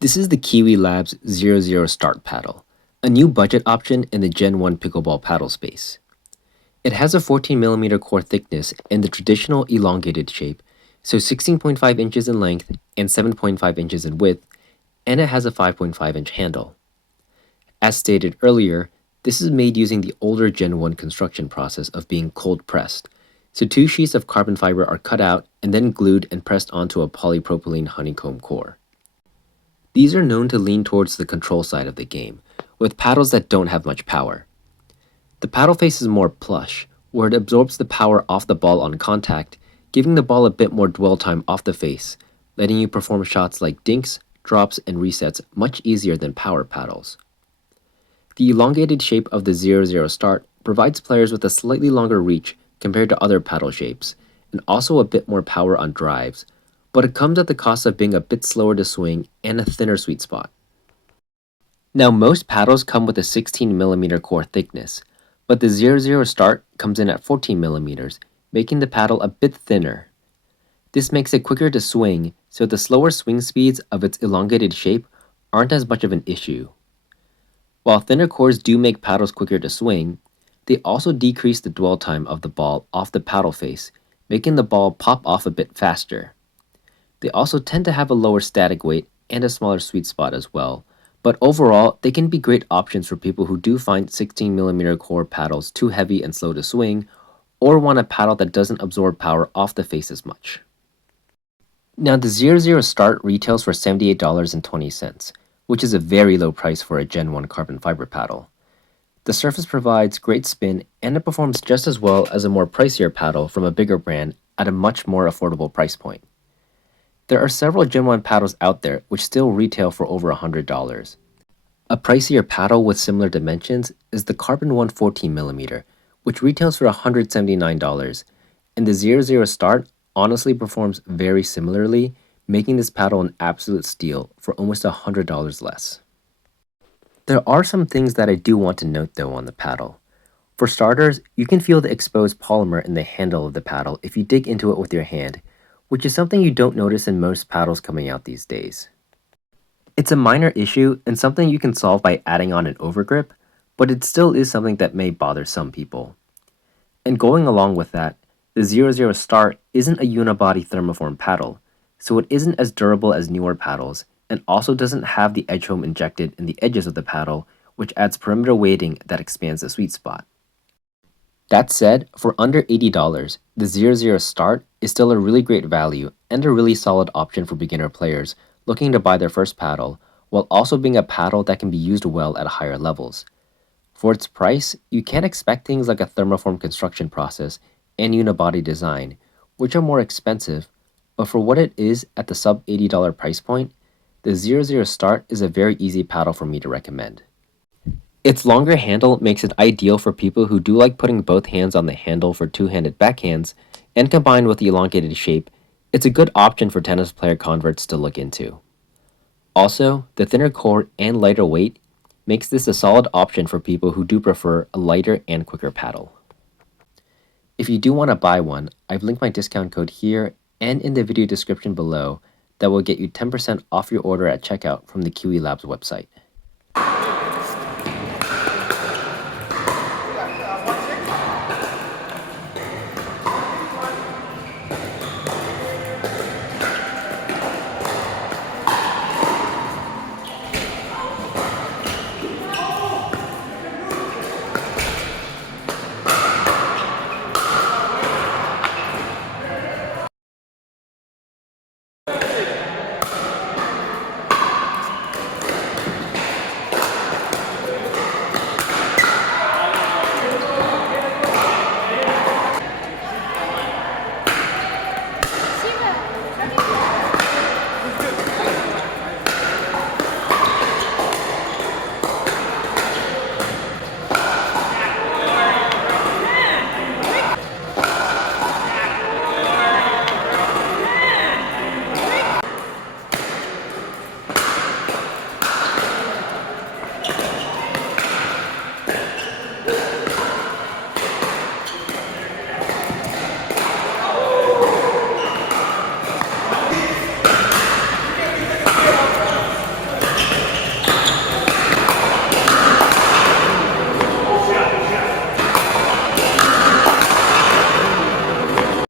This is the Kiwi Labs 00 Start paddle, a new budget option in the Gen 1 pickleball paddle space. It has a 14mm core thickness and the traditional elongated shape, so 16.5 inches in length and 7.5 inches in width, and it has a 5.5-inch handle. As stated earlier, this is made using the older Gen 1 construction process of being cold pressed, so 2 sheets of carbon fiber are cut out and then glued and pressed onto a polypropylene honeycomb core. These are known to lean towards the control side of the game, with paddles that don't have much power. The paddle face is more plush, where it absorbs the power off the ball on contact, giving the ball a bit more dwell time off the face, letting you perform shots like dinks, drops, and resets much easier than power paddles. The elongated shape of the 00 Start provides players with a slightly longer reach compared to other paddle shapes, and also a bit more power on drives, but it comes at the cost of being a bit slower to swing and a thinner sweet spot. Now, most paddles come with a 16mm core thickness, but the 00 Start comes in at 14mm, making the paddle a bit thinner. This makes it quicker to swing, so the slower swing speeds of its elongated shape aren't as much of an issue. While thinner cores do make paddles quicker to swing, they also decrease the dwell time of the ball off the paddle face, making the ball pop off a bit faster. They also tend to have a lower static weight and a smaller sweet spot as well, but overall, they can be great options for people who do find 16mm core paddles too heavy and slow to swing, or want a paddle that doesn't absorb power off the face as much. Now, the 00 Start retails for $78.20, which is a very low price for a Gen 1 carbon fiber paddle. The surface provides great spin, and it performs just as well as a more pricier paddle from a bigger brand at a much more affordable price point. There are several Gen 1 paddles out there which still retail for over $100. A pricier paddle with similar dimensions is the Carbon 1 14mm, which retails for $179, and the 00 Start honestly performs very similarly, making this paddle an absolute steal for almost $100 less. There are some things that I do want to note though on the paddle. For starters, you can feel the exposed polymer in the handle of the paddle if you dig into it with your hand, which is something you don't notice in most paddles coming out these days. It's a minor issue and something you can solve by adding on an overgrip, but it still is something that may bother some people. And going along with that, the 00 Start isn't a unibody thermoform paddle, so it isn't as durable as newer paddles, and also doesn't have the edge foam injected in the edges of the paddle, which adds perimeter weighting that expands the sweet spot. That said, for under $80, the 00 Start is still a really great value and a really solid option for beginner players looking to buy their first paddle, while also being a paddle that can be used well at higher levels. For its price, you can't expect things like a thermoform construction process and unibody design, which are more expensive, but for what it is at the sub $80 price point, the 00 Start is a very easy paddle for me to recommend. Its longer handle makes it ideal for people who do like putting both hands on the handle for two-handed backhands, and combined with the elongated shape, it's a good option for tennis player converts to look into. Also, the thinner core and lighter weight makes this a solid option for people who do prefer a lighter and quicker paddle. If you do want to buy one, I've linked my discount code here and in the video description below that will get you 10% off your order at checkout from the Kiwi Labs website.